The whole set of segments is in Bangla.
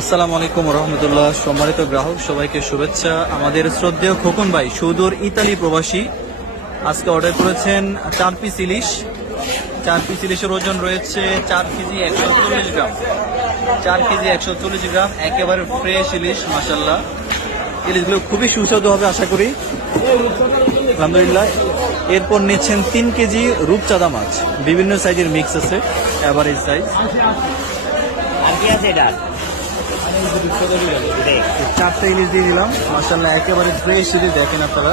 আসসালামু আলাইকুম রহমতুল্লাহ। সম্মানিত গ্রাহক সবাইকে শুভেচ্ছা। আমাদের শ্রদ্ধেয় খোকন ভাই সুদূর ইতালি প্রবাসী আজকে অর্ডার করেছেন 4 পিস ইলিশ। 4 পিস ইলিশের ওজন রয়েছে 4 কেজি 140 গ্রাম। 4 কেজি 140 গ্রাম, একেবারে ফ্রেশ ইলিশ। মাশাল্লাহ, ইলিশগুলো খুবই সুস্বাদু হবে আশা করি, আলহামদুলিল্লাহ। এরপর নিচ্ছেন 3 কেজি রূপচাঁদা মাছ, বিভিন্ন সাইজের মিক্স আছে, এভারেজ সাইজ। আর কি আছে এটা? 4টা ইলিশ দিয়ে দিলাম, মাশাআল্লাহ একেবারে ফ্রেশ ইলিশ দেখেন আপনারা।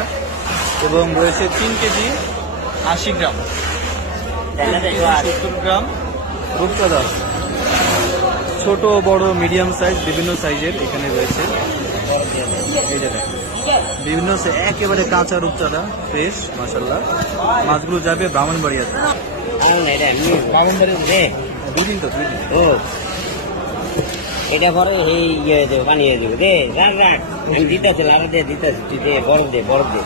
এবং রয়েছে 3 কেজি 80 গ্রাম, 70 গ্রাম রূপচাঁদা, ছোট বড় মিডিয়াম সাইজ বিভিন্ন সাইজের এখানে রয়েছে। এই যে দেখেন বিভিন্ন একেবারে কাঁচা রূপচাঁদা ফ্রেশ, মাশাআল্লাহ। মাছগুলো যাবে ব্রাহ্মণবাড়িয়াতে। দুদিন তো, 2 দিন। ও এটা পরে এই ইয়ে দেবো, বানিয়ে দেবো দে, রাখ রাখ, আমি দিতেছি, লাড়া দিয়ে দিতেছি, তুই দে, বরফ দে, বরফ দে।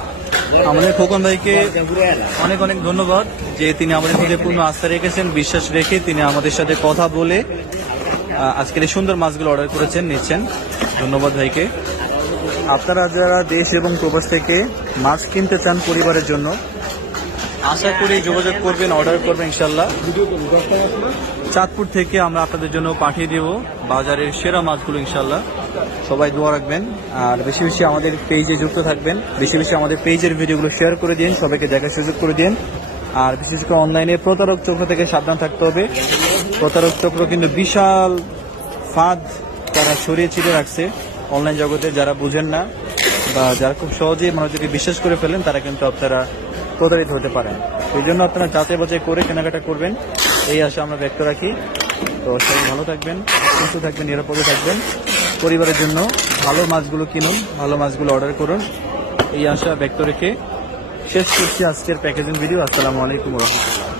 আমাদের খোকন ভাইকে ঘুরে এলা অনেক অনেক ধন্যবাদ যে তিনি আমাদের মধ্যে পূর্ণ আস্থা রেখেছেন, বিশ্বাস রেখে তিনি আমাদের সাথে কথা বলে আজকের এই সুন্দর মাছগুলো অর্ডার করেছেন, নিচ্ছেন। ধন্যবাদ ভাইকে। আপনারা যারা দেশ এবং প্রবাস থেকে মাছ কিনতে চান পরিবারের জন্য, আশা করি যোগাযোগ করবেন, অর্ডার করবেন ইনশাল্লাহ। চাঁদপুর থেকে আমরা আপনাদের জন্য পাঠিয়ে দেব বাজারের সেরা মাছগুলো ইনশাল্লাহ। সবাই দোয়া রাখবেন আর বেশি বেশি আমাদের পেজে যুক্ত থাকবেন, বেশি বেশি আমাদের পেজের ভিডিওগুলো শেয়ার করে দিন, সবাইকে দেখার সুযোগ করে দিন। আর বিশেষ করে অনলাইনে প্রতারক চক্র থেকে সাবধান থাকতে হবে। প্রতারক চক্র কিন্তু বিশাল ফাঁদ তারা ছড়িয়ে ছিটিয়ে রাখছে অনলাইন জগতে। যারা বুঝেন না বা যারা খুব সহজেই মানুষকে বিশ্বাস করে ফেলেন, তারা কিন্তু আপনারা প্রতারিত হতে পারেন। এই জন্য আপনারা যাচাই বাছাই করে কেনাকাটা করবেন, এই আশা আমরা ব্যক্ত রাখি। তো সবাই ভালো থাকবেন, সুস্থ থাকবেন, নিরাপদে থাকবেন। পরিবারের জন্য ভালো মাছগুলো কিনুন, ভালো মাছগুলো অর্ডার করুন, এই আশা ব্যক্ত রেখে শেষ করছি আজকের প্যাকেজিং ভিডিও। আসসালামু আলাইকুম রহমতুল্লাহ।